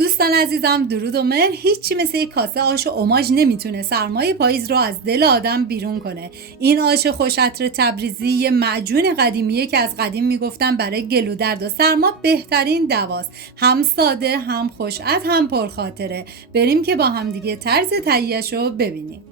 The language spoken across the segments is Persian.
دوستان عزیزم، درود و مهر. هیچی مثل یک کاسه آش اوماژ نمیتونه سرمای پاییز رو از دل آدم بیرون کنه. این آش خوش عطر تبریزی یه معجون قدیمیه که از قدیم میگفتن برای گلو درد و سرما بهترین دواست. هم ساده، هم خوش عطر، هم پرخاطره. بریم که با هم دیگه طرز تهیه‌اش رو ببینیم.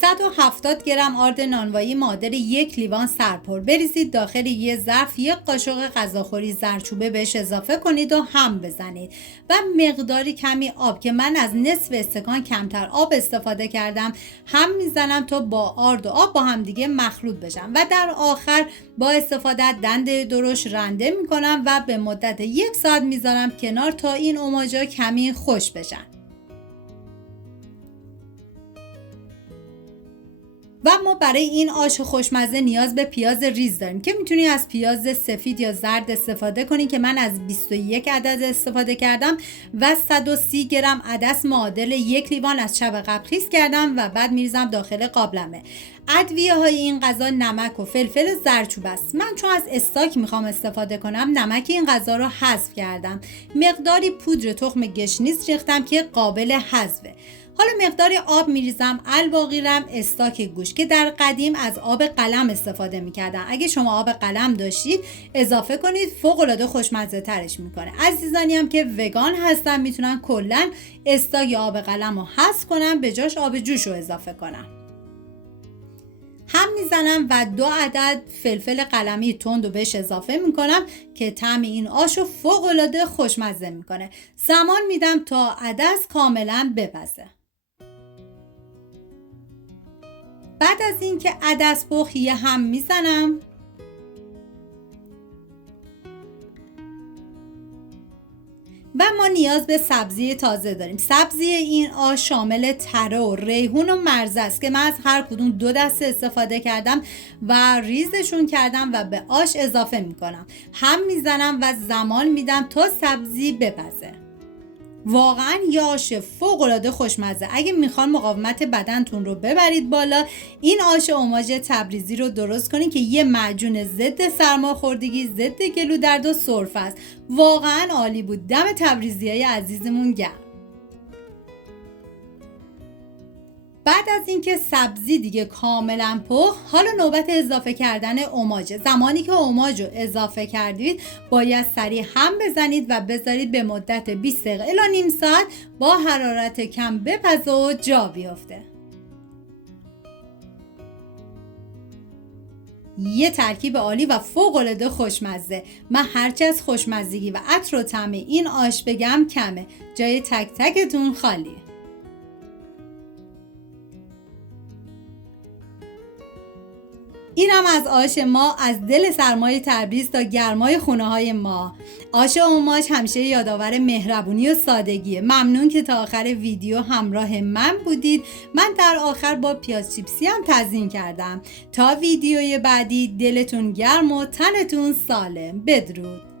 170 گرم آرد نانوایی مادر 1 لیوان سرپر بریزید داخل یه ظرف. 1 قاشق غذاخوری زردچوبه بهش اضافه کنید و هم بزنید و مقداری کمی آب که من از نصف استکان کمتر آب استفاده کردم هم میزنم تا با آرد و آب با هم دیگه مخلوط بشن و در آخر با استفاده از دنده درشت رنده میکنم و به مدت 1 ساعت میذارم کنار تا این اوماژا کمی خوش بشن. و ما برای این آش خوشمزه نیاز به پیاز ریز داریم که میتونی از پیاز سفید یا زرد استفاده کنی که من از 21 عدد استفاده کردم و 130 گرم عدس معادل 1 لیوان از شب قبل خیس کردم و بعد میریزم داخل قابلمه. ادویه های این غذا نمک و فلفل و زردچوبه است. من چون از استاک میخوام استفاده کنم نمک این غذا رو حذف کردم. مقداری پودر تخم گشنیز ریختم که قابل حذفه. حالا مقداری آب میریزم. الباقی رم استاک گوشت که در قدیم از آب قلم استفاده میکردم. اگه شما آب قلم داشتید اضافه کنید، فوق العاده خوشمزه ترش میکنه. عزیزانی هم که وگان هستن میتونن کلا استاک آب قلم رو حذف کنن، به جاش آب جوش رو اضافه کنن. هم میزنم و 2 عدد فلفل قلمی تند رو بهش اضافه میکنم که طعم این آش رو فوق العاده خوشمزه میکنه. زمان میدم تا عدس کاملا بپزه. بعد از اینکه عدس پخت هم میزنم و ما نیاز به سبزی تازه داریم. سبزی این آش شامل تره و ریحون و مرزه است که من از هر کدوم 2 دسته استفاده کردم و ریزشون کردم و به آش اضافه میکنم. هم میزنم و زمان میدم تا سبزی بپزه. واقعا یه آش فوق العاده خوشمزه. اگه میخوان مقاومت بدنتون رو ببرید بالا، این آش اوماژ تبریزی رو درست کنید که یه معجون ضد سرماخوردگی، ضد گلو درد و سرفه است. واقعا عالی بود. دم تبریزیای عزیزمون گرم. بعد از اینکه سبزی دیگه کاملا پخت، حالا نوبت اضافه کردن اوماژ. زمانی که اوماژ رو اضافه کردید باید سریع هم بزنید و بذارید به مدت 20 دقیقه الی نیم ساعت با حرارت کم بپزه و جا بیفته. یه ترکیب عالی و فوق العاده خوشمزه. من هرچی از خوشمزگی و عطر و طعم این آش بگم کمه. جای تک تکتون خالیه. اینم از آش ما از دل سرمای تبریز تا گرمای خونه های ما. آش اوماژ همیشه یادآور مهربونی و سادگیه. ممنون که تا آخر ویدیو همراه من بودید. من در آخر با پیاز چیپسی هم تزیین کردم. تا ویدیوی بعدی دلتون گرم و تنتون سالم. بدرود.